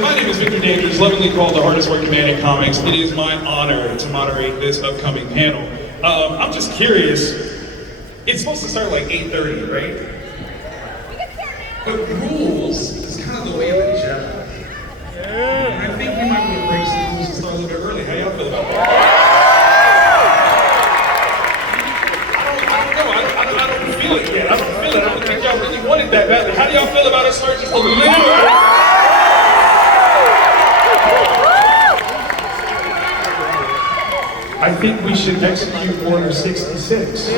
My name is Victor Dangerous, lovingly called the hardest working man in comics. It is my honor to moderate this upcoming panel. I'm just curious, it's supposed to start like 8:30, right? But rules is kind of the way of the Jedi. And I think we might want to break some rules and start a little bit early. How y'all feel about that? I don't feel it yet. I don't think y'all really wanted that badly. How do y'all feel about us starting just a little early? I think we should execute Order 66.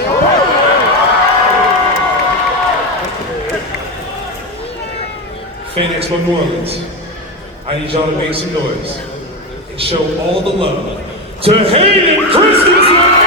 Fan Expo New Orleans, I need y'all to make some noise and show all the love to Hayden Christensen!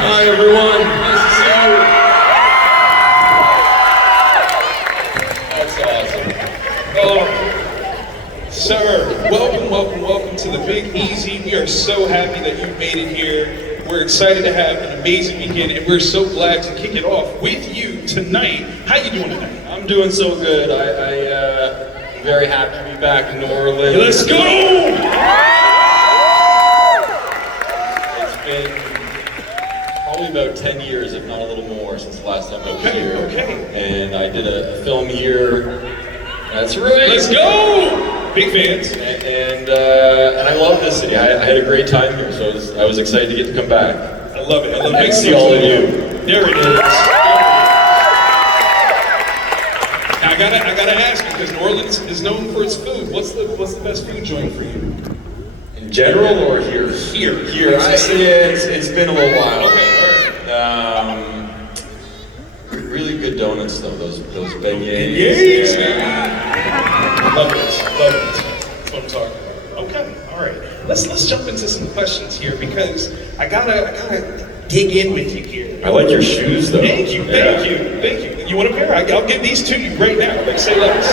Hi everyone, nice to see you. That's awesome. Sir, welcome to the Big Easy. We are so happy that you made it here. We're excited to have an amazing weekend, and we're so glad to kick it off with you tonight. How you doing tonight? I'm doing so good. I'm very happy to be back in New Orleans. Let's go! It's been probably about 10 years, if not a little more, since the last time I was here. Okay. And I did a film here. That's right. Let's go! Big fans. And I love this city. I had a great time here, so I was excited to get to come back. I love it. I can see all of you. There it is. Now, I gotta ask you, because New Orleans is known for its food. What's the best food joint for you? In general or here? Here. It's been a little while. Okay, all right. Really good donuts though, those Beignets. Yeah. Love it. That's what I'm talking about. Okay, all right. Let's jump into some questions here, because I gotta dig in with you here. I like your shoes though. Thank you. You want a pair? I'll give these to you right now. Like, say less.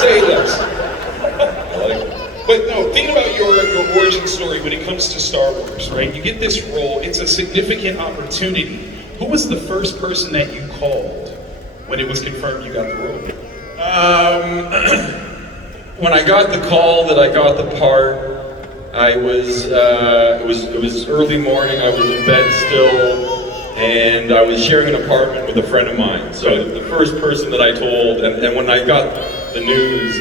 Say less. I like it. But no, think about your origin story when it comes to Star Wars, right? You get this role, it's a significant opportunity. Who was the first person that you called when it was confirmed you got the role? When I got the call that I got the part, it was early morning, I was in bed still, and I was sharing an apartment with a friend of mine. So the first person that I told, and when I got the news,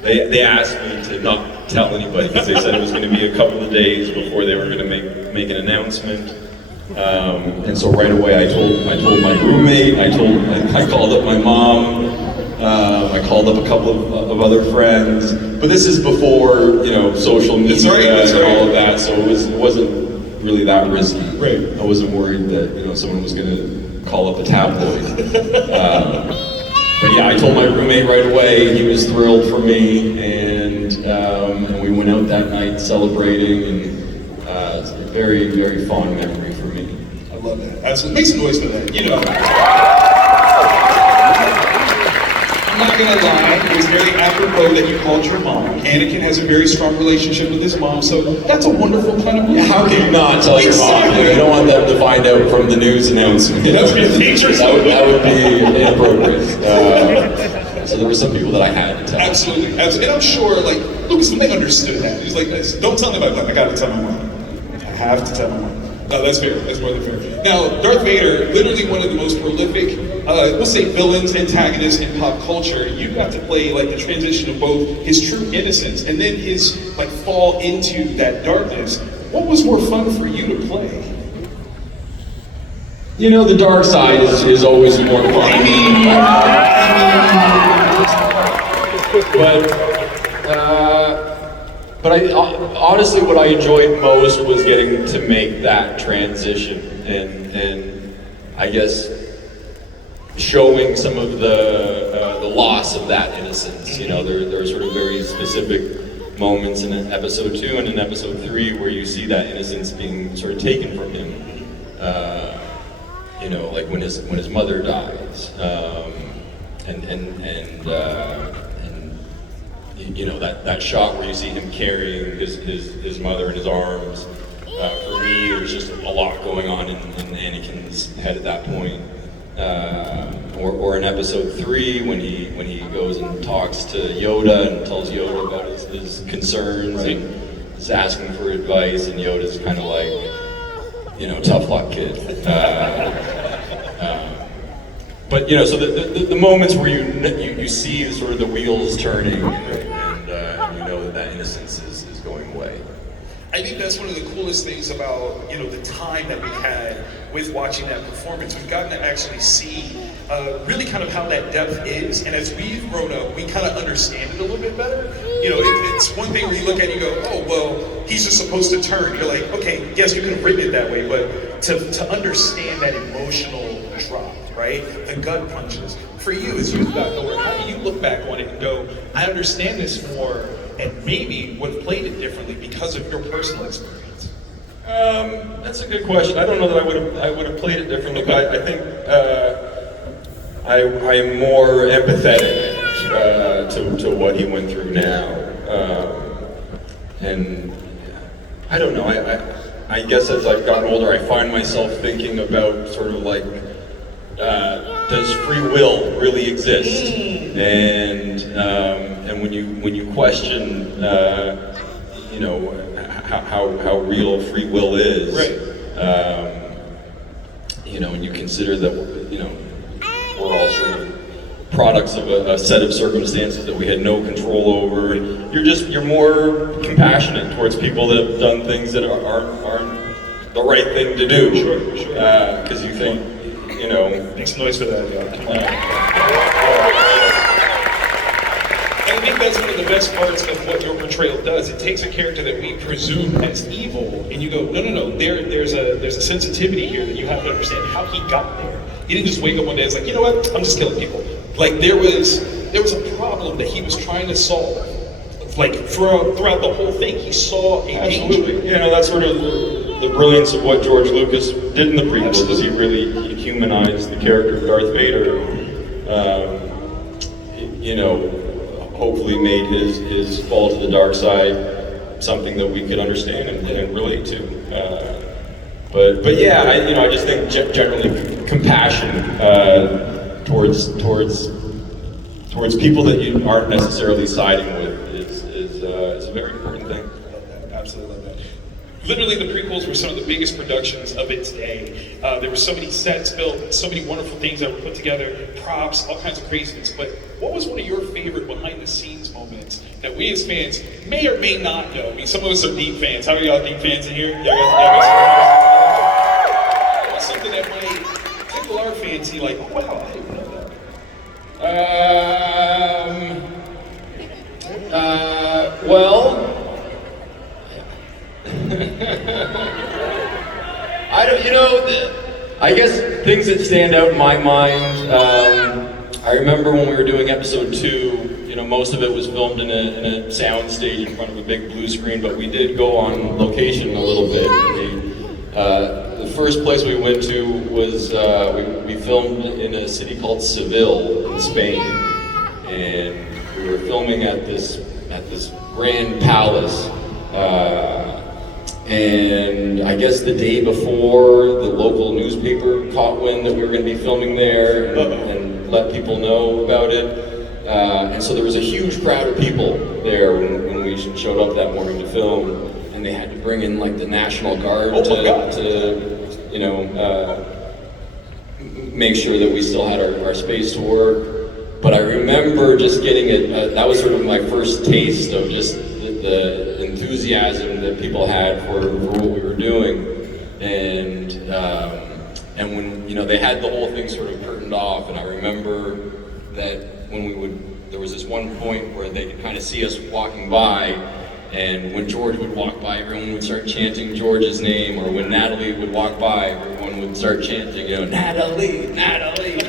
they asked me to not tell anybody, because they said it was going to be a couple of days before they were going to make an announcement. And so right away I told my roommate, I called up my mom, I called up a couple of other friends, but this is before, social media and all of that, so it wasn't really that risky. Right. I wasn't worried that, someone was going to call up a tabloid. But yeah, I told my roommate right away. He was thrilled for me, and we went out that night celebrating, and it's a very, very fond memory for me. I love that. Absolutely. Make some noise for that. I'm not gonna lie, it was very apropos that you called your mom. Anakin has a very strong relationship with his mom, so that's a wonderful kind of. How can you not tell your mom? You don't want them to find out from the news announcement. That's dangerous. That would be inappropriate. So there were some people that I had to tell. Absolutely. And I'm sure, Lucasfilm, they understood that. He's like, don't tell me about that. I gotta tell my mom. I have to tell my mom. No, that's fair. That's more than fair. Now, Darth Vader, literally one of the most prolific, we'll say villains, antagonists in pop culture. You got to play the transition of both his true innocence and then his fall into that darkness. What was more fun for you to play? The dark side is always more fun. But honestly, what I enjoyed most was getting to make that transition and I guess showing some of the loss of that innocence. There are sort of very specific moments in episode 2 and in episode 3 where you see that innocence being sort of taken from him. You know, like when his mother dies, and you know that shot where you see him carrying his mother in his arms. For me, there's just a lot going on in Anakin's head at that point. Or in episode 3 when he goes and talks to Yoda and tells Yoda about his concerns and is asking for advice, and Yoda's kind of like, you know, tough luck, kid. But you know, so the moments where you see sort of the wheels turning, and you know that innocence is going away. I think that's one of the coolest things about, you know, the time that we've had with watching that performance. We've gotten to actually see really kind of how that depth is, and as we've grown up, we kind of understand it a little bit better. You know, it's one thing where you look at it and you go, oh, well, he's just supposed to turn. You're like, okay, yes, you could have written it that way, but to understand that emotional drop, right? The gut punches. For you, as you've gotten older, how do you look back on it and go, I understand this more, and maybe would have played it differently because of your personal experience? That's a good question. I don't know that I would have played it differently, but I think I'm more empathetic to what he went through now, and I don't know. I guess as I've gotten older, I find myself thinking about sort of like, does free will really exist? And when you question, you know, how real free will is, right. You know, and you consider that, you know, we're all sort of products of a set of circumstances that we had no control over. You're more compassionate towards people that have done things that aren't the right thing to do. Sure. Because you think, you know. Make some noise for that, y'all. I think that's one of the best parts of what your portrayal does. It takes a character that we presume as evil, and you go, no. There's a sensitivity here that you have to understand how he got there. He didn't just wake up one day and it's like, you know what? I'm just killing people. Like there was a problem that he was trying to solve. Like throughout the whole thing, he saw a danger. You know, that's sort of the brilliance of what George Lucas did in the prequels. Is he really humanized the character of Darth Vader? You know, hopefully made his fall to the dark side something that we could understand and relate to. But yeah, I just think generally compassion towards people that you aren't necessarily siding with is a very important thing. Absolutely love that. Literally, the prequels were some of the biggest productions of its day. There were so many sets built, so many wonderful things that were put together, props, all kinds of craziness. But what was one of your favorite behind-the-scenes moments that we as fans may or may not know? I mean, some of us are deep fans. How are y'all deep fans in here? What's something that might tickle our fancy, like, oh wow, I didn't know that? Well, I don't, you know, I guess things that stand out in my mind, I remember when we were doing episode 2, you know, most of it was filmed in a sound stage in front of a big blue screen, but we did go on location a little bit. The first place we went to was, we filmed in a city called Seville in Spain, and we were filming at this grand palace. And I guess the day before, the local newspaper caught wind that we were going to be filming there and let people know about it. And so there was a huge crowd of people there when we showed up that morning to film, and they had to bring in like the National Guard to you know, make sure that we still had our space to work. But I remember just getting it, that was sort of my first taste of just the enthusiasm that people had for what we were doing, and when, you know, they had the whole thing sort of curtained off, and I remember that when there was this one point where they could kind of see us walking by, and when George would walk by, everyone would start chanting George's name, or when Natalie would walk by, everyone would start chanting, you know, Natalie, Natalie,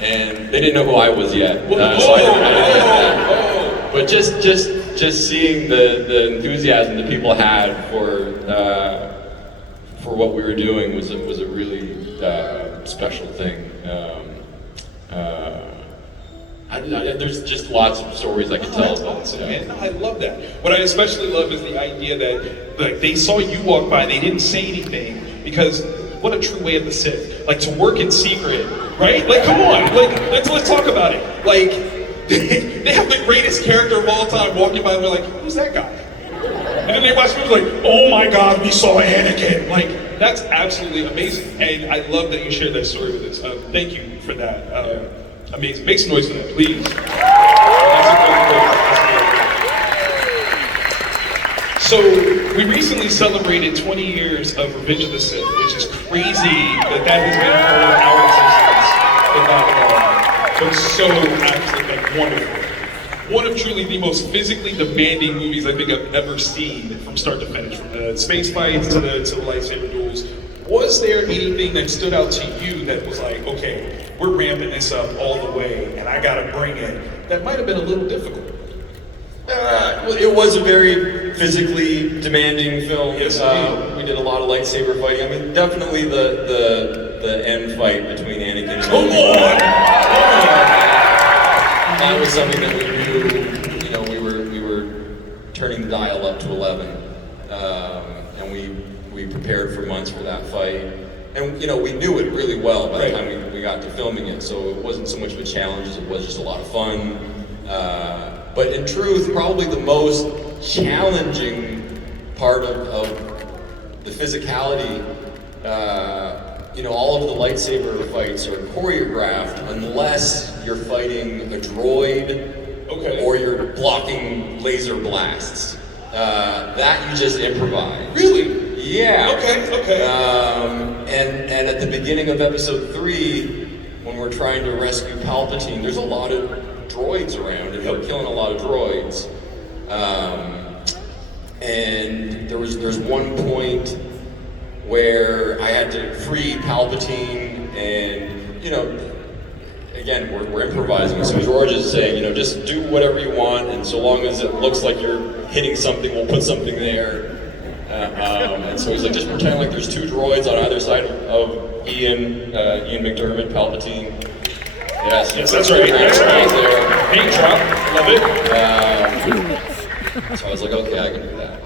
and they didn't know who I was yet, so I didn't get that. But just just seeing the enthusiasm that people had for what we were doing was a really special thing. There's just lots of stories I could tell. Awesome, man. No, I love that. What I especially love is the idea that like they saw you walk by, they didn't say anything, because what a true way of the Sith. Like to work in secret, right? Like come on, like let's talk about it. Like they have the greatest character of all time walking by, and they're like, who's that guy? And then they watch the movie like, oh my God, we saw Anakin. Like that's absolutely amazing, and I love that you shared that story with us. Thank you for that. Amazing. Make some noise for that, please. So, we recently celebrated 20 years of Revenge of the Sith, which is crazy that has been part of our existence. But so absolutely like, wonderful. One of truly the most physically demanding movies I think I've ever seen from start to finish, from the space fights to the lightsaber duels. Was there anything that stood out to you that was like, okay, we're ramping this up all the way, and I gotta bring it, that might have been a little difficult? Well, it was a very physically demanding film. Yes, we did a lot of lightsaber fighting. I mean, definitely the end fight between Anakin and Come on! That was something that we knew, you know, we were turning the dial up to 11, and we prepared for months for that fight. And you know, we knew it really well by the time we got to filming it, so it wasn't so much of a challenge as it was just a lot of fun. But in truth, probably the most challenging part of the physicality, you know, all of the lightsaber fights are choreographed unless you're fighting a droid or you're blocking laser blasts. That you just improvise. Really? Yeah. Okay. And at the beginning of episode 3, when we're trying to rescue Palpatine, there's a lot of droids around, and we're killing a lot of droids. And there's one point where I had to free Palpatine, and you know, again, we're improvising. So George is saying, you know, just do whatever you want, and so long as it looks like you're hitting something, we'll put something there. And so he's like, just pretend like there's 2 droids on either side of Ian McDermott, Palpatine. Yes, that's right. That's right. There. Name drop. Love it. So I was like, okay, I can do that.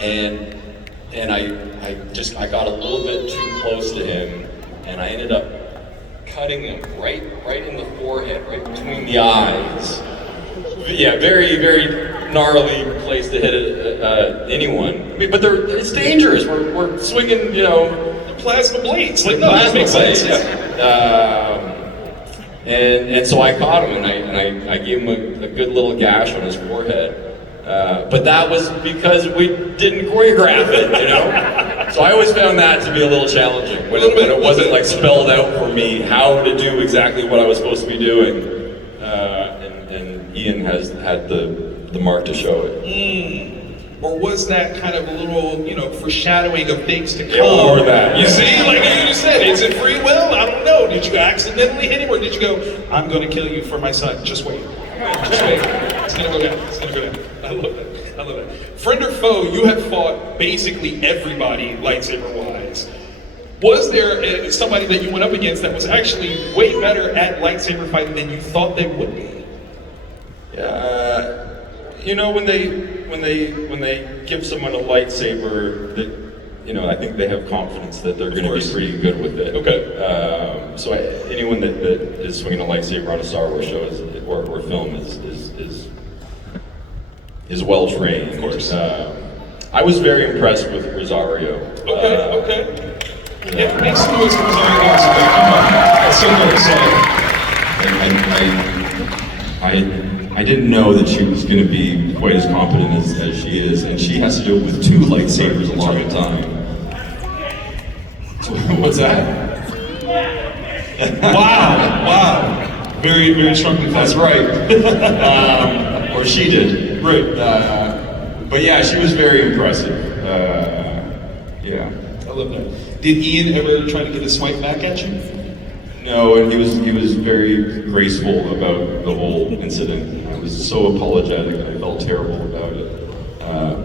And I got a little bit too close to him, and I ended up cutting him right in the forehead, right between the eyes. Yeah, very, very gnarly place to hit anyone. I mean, but it's dangerous. We're swinging, you know, plasma blades. Like, no, plasma that makes blades. sense. Yeah. And so I caught him, and I gave him a good little gash on his forehead. But that was because we didn't choreograph it, you know? So I always found that to be a little challenging, when it wasn't like spelled out for me how to do exactly what I was supposed to be doing. And Ian has had the mark to show it. Or was that kind of a little, you know, foreshadowing of things to come? Yeah, or that. You see, like you just said, is it free will? I don't know. Did you accidentally hit him, or did you go, I'm going to kill you for my son? Just wait. Just wait. It's going to go down. It's going to go down. I love that. I love that. Friend or foe, you have fought basically everybody lightsaber-wise. Was there somebody that you went up against that was actually way better at lightsaber fighting than you thought they would be? You know, when they give someone a lightsaber, that, you know, I think they have confidence that they're going to be pretty good with it. Okay. So anyone that is swinging a lightsaber on a Star Wars show or film is well trained. Of course. I was very impressed with Rosario. Okay. Yeah, make some noise for Rosario. Come on. That's so good. I didn't know that she was going to be quite as competent as she is, and she has to do it with 2 lightsabers a lot of the time. So, what's that? Wow. Very, very strongly. That's right. Or she did. Right. But yeah, she was very impressive. Yeah. I love that. Did Ian ever try to get a swipe back at you? No, and he was very graceful about the whole incident. He was so apologetic. I felt terrible about it.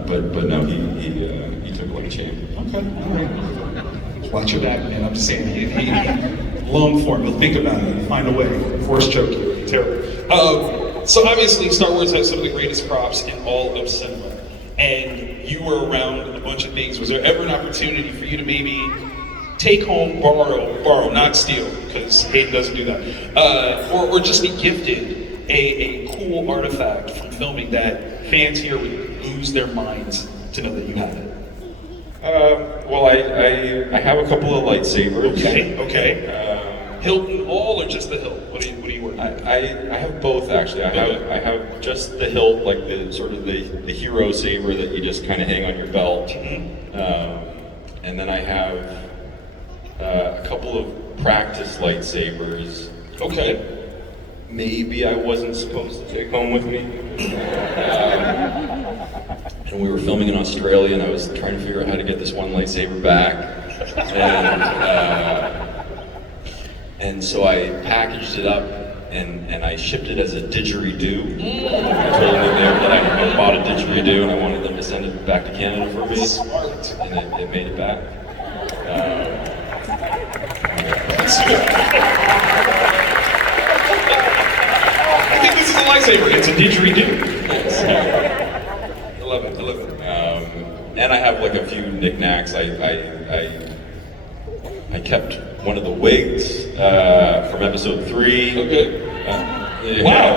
But no, he took like a champ. Okay, all right. Watch your back, man. I'm just saying, he long form. You'll think about it. You'll find a way. Force choke you. Terrible. So obviously, Star Wars has some of the greatest props in all of cinema, and you were around a bunch of things. Was there ever an opportunity for you to maybe take home, borrow, not steal, because Hayden doesn't do that, or just be gifted a cool artifact from filming that fans here would lose their minds to know that you have it? Well, I have a couple of lightsabers. Okay. Hilt and all, or just the hilt? What do you work with? I have both actually. I have just the hilt, like the sort of the hero saber that you just kind of hang on your belt, and then I have a couple of practice lightsabers. Okay. Maybe I wasn't supposed to take home with me. And we were filming in Australia, and I was trying to figure out how to get this one lightsaber back. And so I packaged it up, and I shipped it as a didgeridoo. I told them that I bought a didgeridoo, and I wanted them to send it back to Canada for me. Smart. And it made it back. I think this is a lightsaber. It's a didgeridoo. I love it. And I have like a few knickknacks. I kept one of the wigs from episode 3. Okay. Yeah. Wow.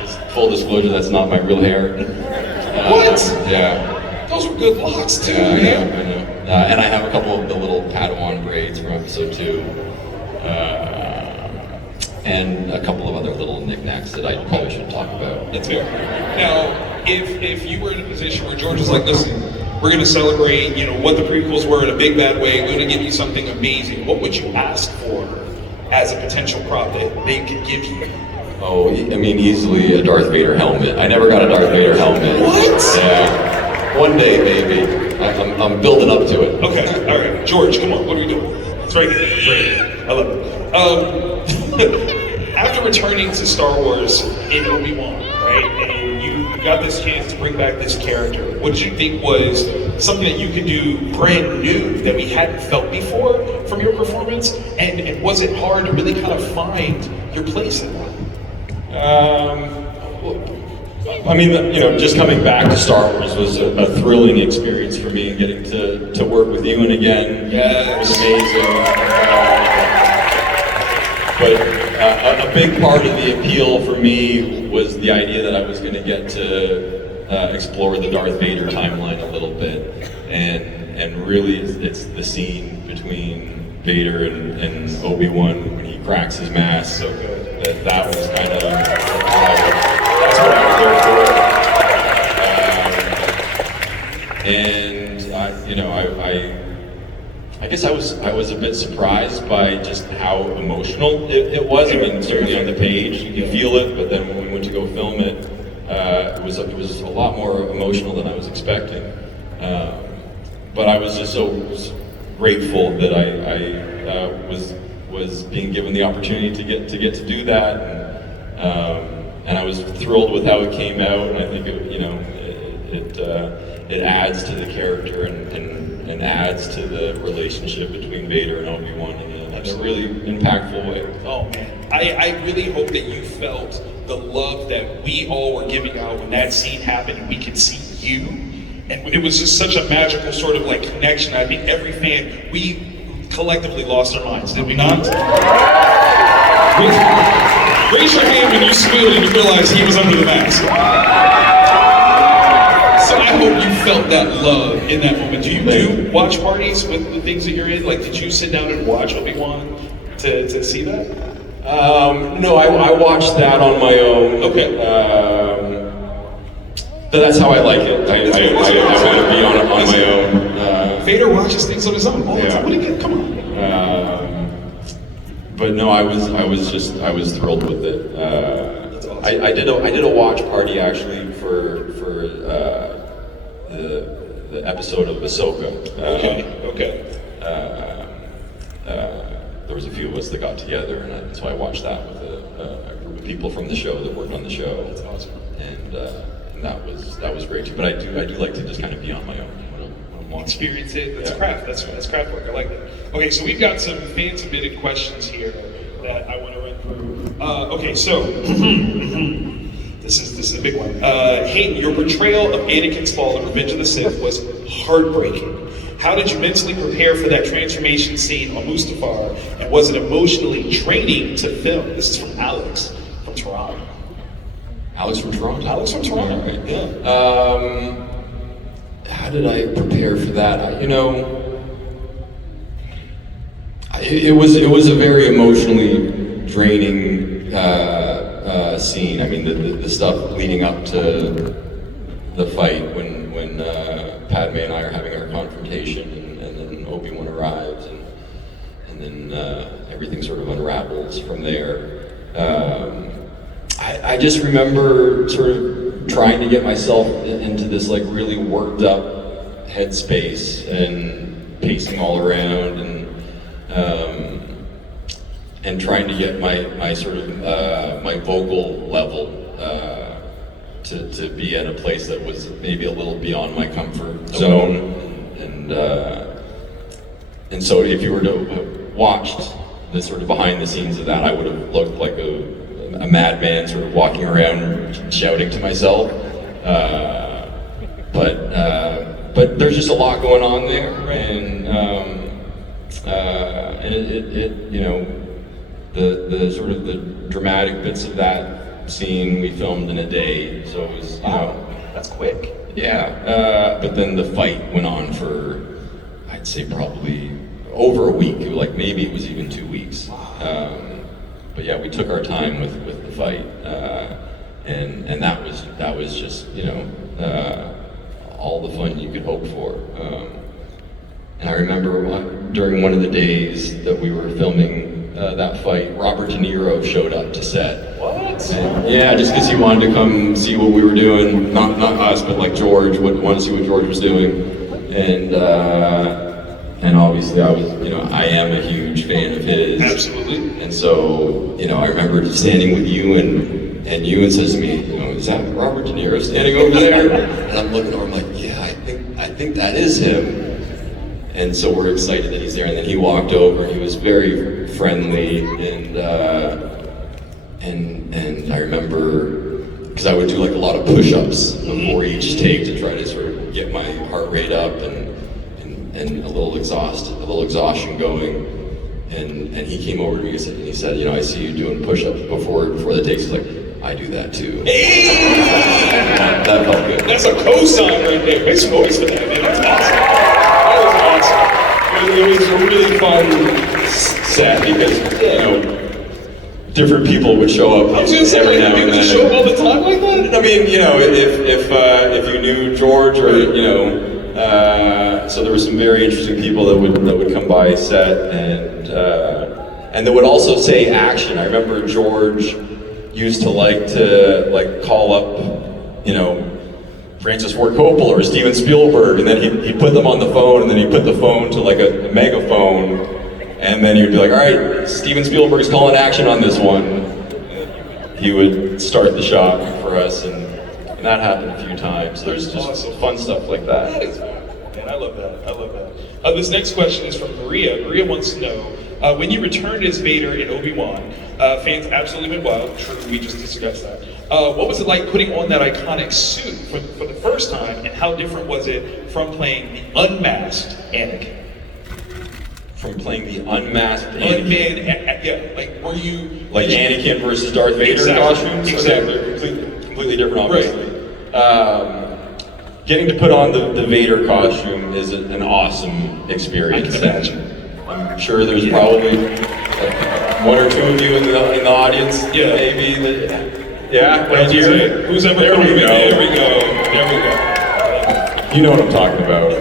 Just full disclosure, that's not my real hair. What? Yeah. Those were good locks too, Yeah, man. I know. And I have a couple of the little Padawan braids from episode 2. And a couple of other little knickknacks that I probably shouldn't talk about. That's fair. Now, if you were in a position where George was like, listen, we're going to celebrate, what the prequels were in a big bad way, we're going to give you something amazing, what would you ask for as a potential prop that they could give you? Oh, I mean, easily a Darth Vader helmet. I never got a Darth Vader helmet. What? Yeah. One day, maybe. I'm building up to it. Okay, all right. George, come on, what are we doing? It's right here. I love it. After returning to Star Wars in Obi-Wan, right, and you got this chance to bring back this character, what did you think was something that you could do brand new that we hadn't felt before from your performance? And was it hard to really kind of find your place in that? I mean, just coming back to Star Wars was a thrilling experience for me, and getting to work with Ewan again was amazing. But a big part of the appeal for me was the idea that I was going to get to explore the Darth Vader timeline a little bit, and really it's the scene between Vader and Obi-Wan when he cracks his mask. So that was kind of that's what I was there for. I guess I was a bit surprised by just how emotional it was. I mean, certainly on the page you feel it, but then when we went to go film it, it was a lot more emotional than I was expecting. But I was just so grateful that I was being given the opportunity to get to do that, and I was thrilled with how it came out. And I think it adds to the character and adds to the relationship between Vader and Obi-Wan in a really impactful way. Oh man, I really hope that you felt the love that we all were giving out when that scene happened and we could see you. And it was just such a magical sort of like connection. I think every fan, we collectively lost our minds, did we not? Raise your hand when you squealed and you realized he was under the mask. So I hope you felt that love in that moment. Do you do watch parties with the things that you're in? Like, did you sit down and watch Obi-Wan to see that? No, I watched that on my own. Okay. That's how I like it. I want to be on my own. Vader watches things on his own all the time. What again? Come on. But no, I was thrilled with it. That's awesome. I did a watch party actually for the episode of Ahsoka. Okay. there was a few of us that got together, and so I watched that with a group of people from the show that worked on the show. That's awesome. And that was great too. But I do like to just kind of be on my own when I'm watching. Experience it. That's craft. That's craft work. I like that. Okay, so we've got some fan submitted questions here that I want to run through. Okay, so this is a big one. Hayden, your portrayal of Anakin's fall in Revenge of the Sith was heartbreaking. How did you mentally prepare for that transformation scene on Mustafar, and was it emotionally draining to film? This is from Alex from Toronto. Alex from Toronto. Alex from Toronto. All right. Yeah. How did I prepare for that? It was a very emotionally draining scene. I mean, the stuff leading up to the fight when Padme and I are having our confrontation, and then Obi-Wan arrives, and then everything sort of unravels from there. I just remember sort of trying to get myself into this like really worked up headspace and pacing all around, and trying to get my sort of my vocal level to be at a place that was maybe a little beyond my comfort zone, and so if you were to have watched the sort of behind the scenes of that, I would have looked like a madman sort of walking around shouting to myself, but there's just a lot going on there, and the sort of the dramatic bits of that scene we filmed in a day, so it was, that's quick. Yeah, but then the fight went on for, I'd say probably over a week, like maybe it was even 2 weeks. But yeah, we took our time with the fight, and that was just, all the fun you could hope for. And I remember during one of the days that we were filming that fight, Robert De Niro showed up to set. What? And, yeah, just because he wanted to come see what we were doing, not us, but like George, wanted to see what George was doing, and obviously I am a huge fan of his. Absolutely. And so, I remember standing with you, and Ewan says to me, is that Robert De Niro standing over there? And I'm looking over, I'm like, yeah, I think that is him. And so we're excited that he's there. And then he walked over. He was very friendly, and I remember, because I would do like a lot of push-ups before each take to try to sort of get my heart rate up and a little exhaustion going. And he came over to me and he said, I see you doing push-ups before the takes. He's like, I do that too. Hey! That felt good. That's a cosign right there. Make some noise for that, man. That's awesome. That was awesome. It was a really fun set because, different people would show up every now and then. Show up all the time like that? I mean, if you knew George, or so there were some very interesting people that would come by set, and that would also say action. I remember George used to like to call up, Francis Ford Coppola or Steven Spielberg, and then he'd put them on the phone, and then he'd put the phone to like a megaphone, and then he'd be like, all right, Steven Spielberg's calling action on this one. He would start the shot for us, and that happened a few times. So there's just awesome. Fun stuff like that. That is fun. Man, I love that. This next question is from Maria. Maria wants to know, when you returned as Vader in Obi-Wan, fans absolutely went wild. True, we just discussed that. What was it like putting on that iconic suit for the first time, and how different was it from playing the unmasked Anakin? From playing the unmasked Anakin? Were you... Like Anakin versus Darth Vader costumes? Exactly. They're completely different, obviously. Right. Getting to put on the Vader costume is an awesome experience. I can imagine. I'm sure there's probably one or two of you in the audience, maybe. Yeah, who's ever there? We go. There we go. You know what I'm talking about.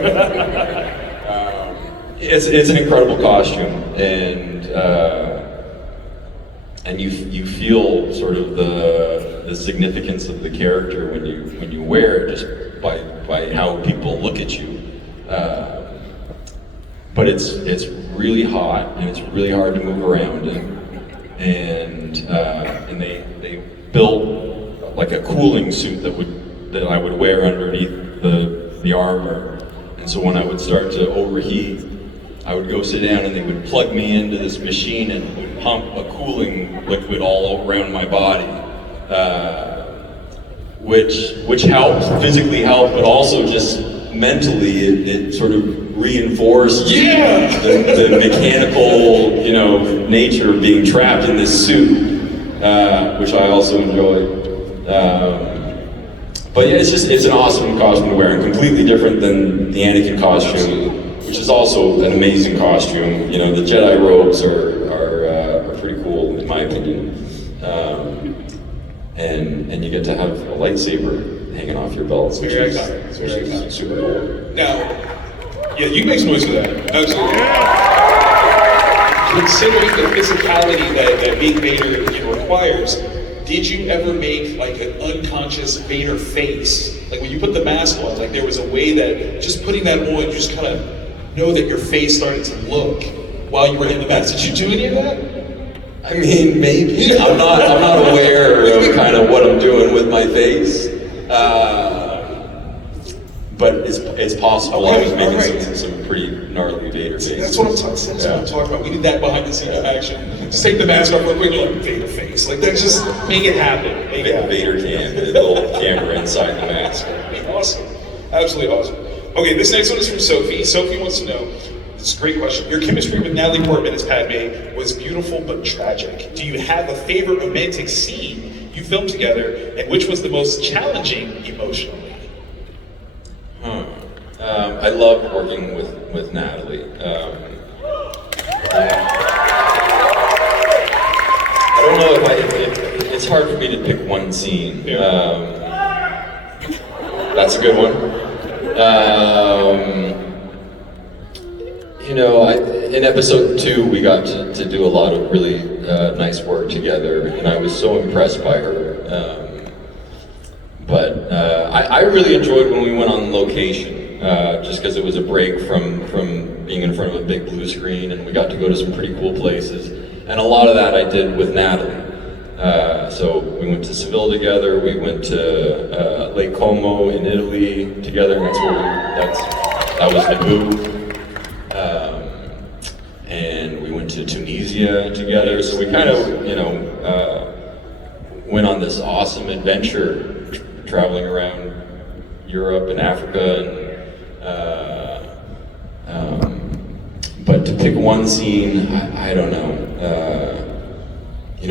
It's an incredible costume, and you feel sort of the significance of the character when you wear it, just by how people look at you. But but it's really hot and it's really hard to move around in. And they built like a cooling suit that I would wear underneath the armor. And so when I would start to overheat, I would go sit down and they would plug me into this machine and would pump a cooling liquid all around my body, which helped, physically helped, but also just mentally it sort of reinforced the mechanical, nature of being trapped in this suit, which I also enjoyed. But yeah, it's an awesome costume to wear, and completely different than the Anakin costume, which is also an amazing costume. The Jedi robes are pretty cool in my opinion, and you get to have a lightsaber hanging off your belt, which is super cool. Now, yeah, you can make some noise for that. Absolutely. Considering the physicality that being Vader requires, did you ever make like an unconscious Vader face? Like when you put the mask on, like there was a way that just putting that on, you just kind of know that your face started to look while you were in the mask. Did you do any of that? I mean, maybe. I'm not aware of kind of what I'm doing with my face. But it's possible. I was making some pretty gnarly Vader faces. That's what I'm talking about. We need that behind the scenes action. Just take the mask off real quick, you're like, Vader face. Like, that's just, make it happen. Make it happen. Vader cam, a little camera inside the mask. Awesome. Absolutely awesome. Okay, this next one is from Sophie. Sophie wants to know, this is a great question. Your chemistry with Natalie Portman as Padme was beautiful but tragic. Do you have a favorite romantic scene you filmed together, and which was the most challenging emotionally? I love working with Natalie. I don't know if it's hard for me to pick one scene. That's a good one. In episode 2, we got to do a lot of really nice work together, and I was so impressed by her. But I really enjoyed when we went on location, just because it was a break from being in front of a big blue screen, and we got to go to some pretty cool places. And a lot of that I did with Natalie. So we went to Seville together, we went to Lake Como in Italy together, and that was Naboo. And we went to Tunisia together, so we kind of, went on this awesome adventure traveling around Europe and Africa, but to pick one scene, I don't know.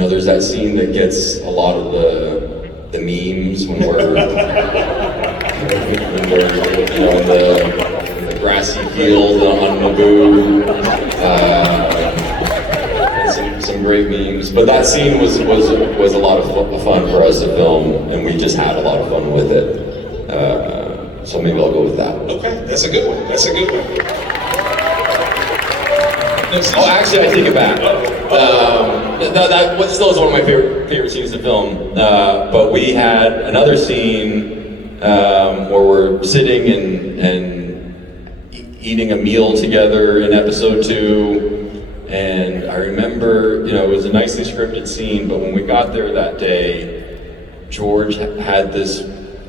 There's that scene that gets a lot of the memes when we're in the grassy field on Naboo. Some great memes, but that scene was a lot of fun for us to film, and we just had a lot of fun with it. So maybe I'll go with that. Okay, that's a good one. That's a good one. Actually, I take it back. That still is one of my favorite scenes to film. But we had another scene where we're sitting and eating a meal together in episode 2. And I remember, it was a nicely scripted scene, but when we got there that day, George had this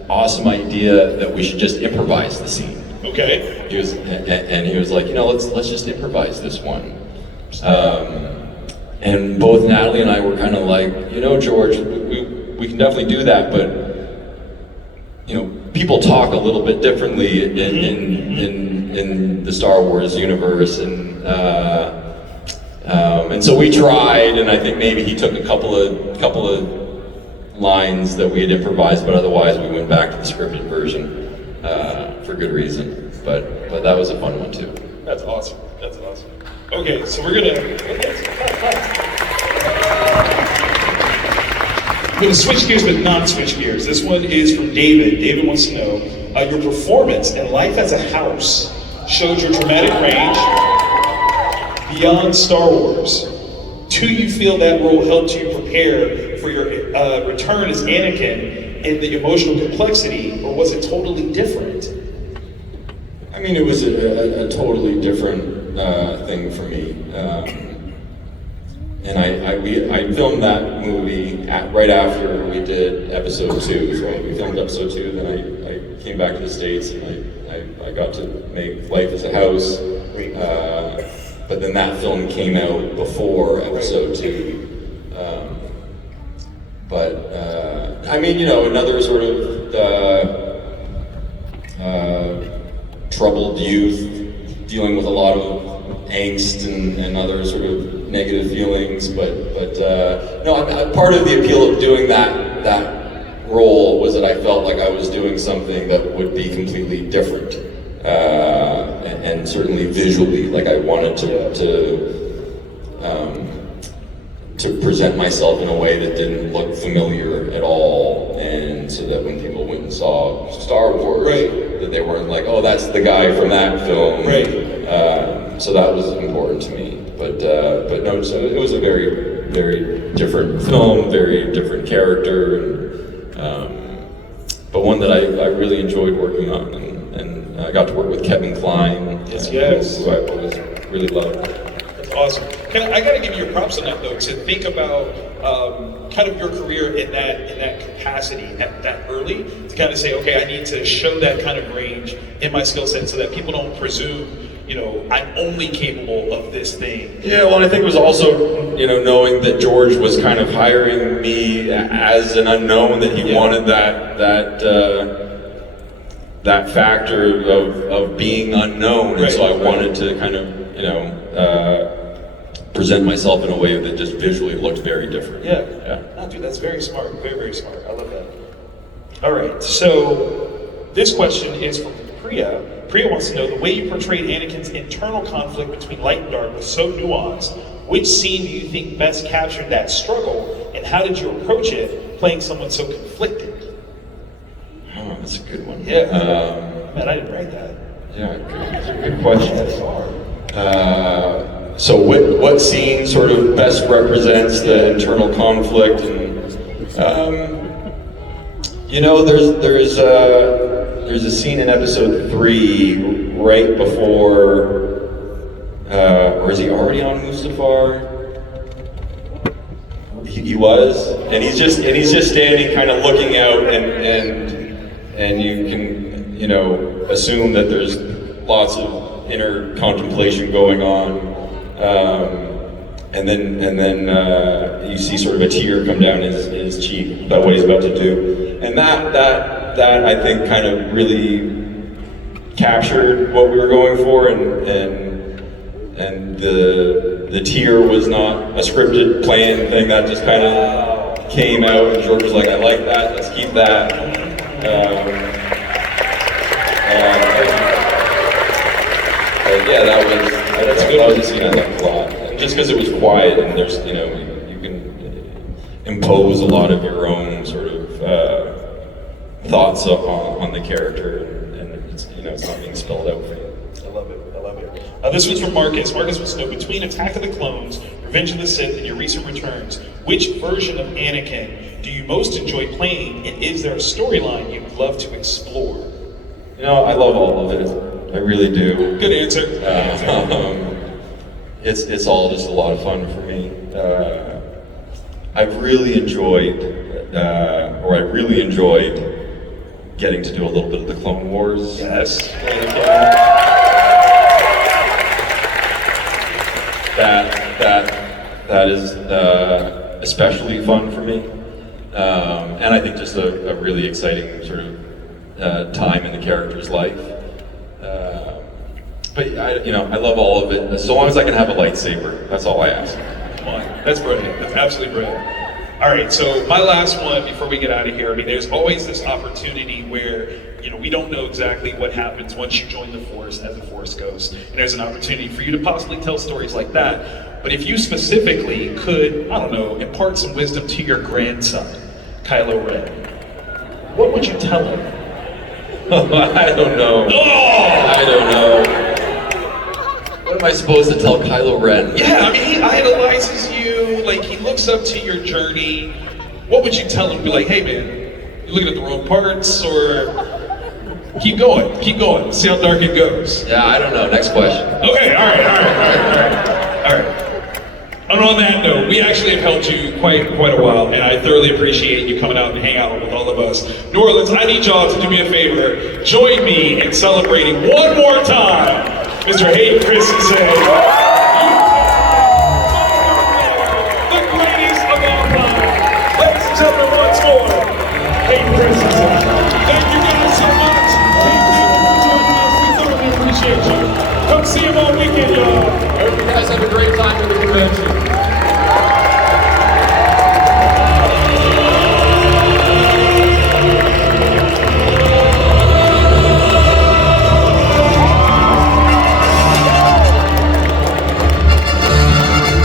awesome idea that we should just improvise the scene. Okay. He was like, let's just improvise this one. And both Natalie and I were kind of like, George, we can definitely do that, but people talk a little bit differently in the Star Wars universe, and so we tried, and I think maybe he took a couple of lines that we had improvised, but otherwise we went back to the scripted version for good reason. But that was a fun one too. That's awesome. That's awesome. Okay, so we're gonna switch gears, but not switch gears. This one is from David. David wants to know your performance and life as a house showed your dramatic range beyond Star Wars. Do you feel that role helped you prepare for your return as Anakin and the emotional complexity, or was it totally different? I mean, it was a totally different thing for me. And I filmed that movie right after we did episode 2. So we filmed episode 2, then I came back to the States and I got to make Life as a House. But then that film came out before episode 2. I mean, you know, another sort of troubled youth dealing with a lot of angst and other sort of negative feelings, but no, part of the appeal of doing that role was that I felt like I was doing something that would be completely different, and certainly visually, like I wanted to present myself in a way that didn't look familiar at all, and so that when people went and saw Star Wars, that they weren't like, oh, that's the guy from that film. So that was important to me. But no, so it was a very, very different film, very different character, but one that I really enjoyed working on, and I got to work with Kevin Kline, who I always really loved. That's awesome. I got to give you your props on that though, to think about kind of your career in that capacity that early, to kind of say, okay, I need to show that kind of range in my skill set so that people don't presume, you know, I'm only capable of this thing. Yeah, well, I think it was also, you know, knowing that George was kind of hiring me as an unknown, that he wanted that factor of being unknown, and so I wanted to kind of, you know, present myself in a way that just visually looked very different. No, dude, that's very smart. Very, very smart. I love that. All right, so this question is from Priya. Priya wants to know, the way you portrayed Anakin's internal conflict between light and dark was so nuanced. Which scene do you think best captured that struggle, and how did you approach it, playing someone so conflicted? Oh, that's a good one. Man, I didn't write that. Yeah, that's a good question. That's hard. So what scene sort of best represents the internal conflict? And you know, there's a scene in episode 3 right before, or is he already on Mustafar? He was, and he's just standing, kind of looking out, and you can, you know, assume that there's lots of inner contemplation going on. And then you see sort of a tear come down his cheek about what he's about to do, and that I think kind of really captured what we were going for, and the tear was not a scripted planned thing, that just kind of came out, and George was like, I like that, let's keep that. Yeah, that's good. That was a scene I liked a lot. And just because it was quiet, and there's, you know, you can impose a lot of your own sort of thoughts on the character, and it's, you know, it's not being spelled out for you. I love it. This one's from Marcus. Marcus wants to know, between Attack of the Clones, Revenge of the Sith, and your recent returns, which version of Anakin do you most enjoy playing, and is there a storyline you'd love to explore? You know, I love all of it. I really do. Good answer. It's all just a lot of fun for me. I've really enjoyed, or I really enjoyed getting to do a little bit of the Clone Wars. Yes. That is especially fun for me, and I think just a really exciting sort of time in the character's life. But I love all of it. So long as I can have a lightsaber, that's all I ask. Come on, that's brilliant. That's absolutely brilliant. All right, so my last one before we get out of here. I mean, there's always this opportunity where, you know, we don't know exactly what happens once you join the Force as a Force ghost, and there's an opportunity for you to possibly tell stories like that. But if you specifically could, I don't know, impart some wisdom to your grandson, Kylo Ren, what would you tell him? I don't know. Oh! I don't know. What am I supposed to tell Kylo Ren? Yeah, I mean, he idolizes you, like, he looks up to your journey. What would you tell him? Be like, hey man, you're looking at the wrong parts, or Keep going. See how dark it goes. Yeah, I don't know. Next question. Okay, all right. And on that note, we actually have held you quite a while, and I thoroughly appreciate you coming out and hang out with all of us. New Orleans, I need y'all to do me a favor. Join me in celebrating one more time, Mr. Hayden Christensen. The greatest of all time. Ladies and gentlemen, once more, Hayden Christensen. Thank you guys so much. Thank you for joining us. We thoroughly appreciate you. Come see him all weekend.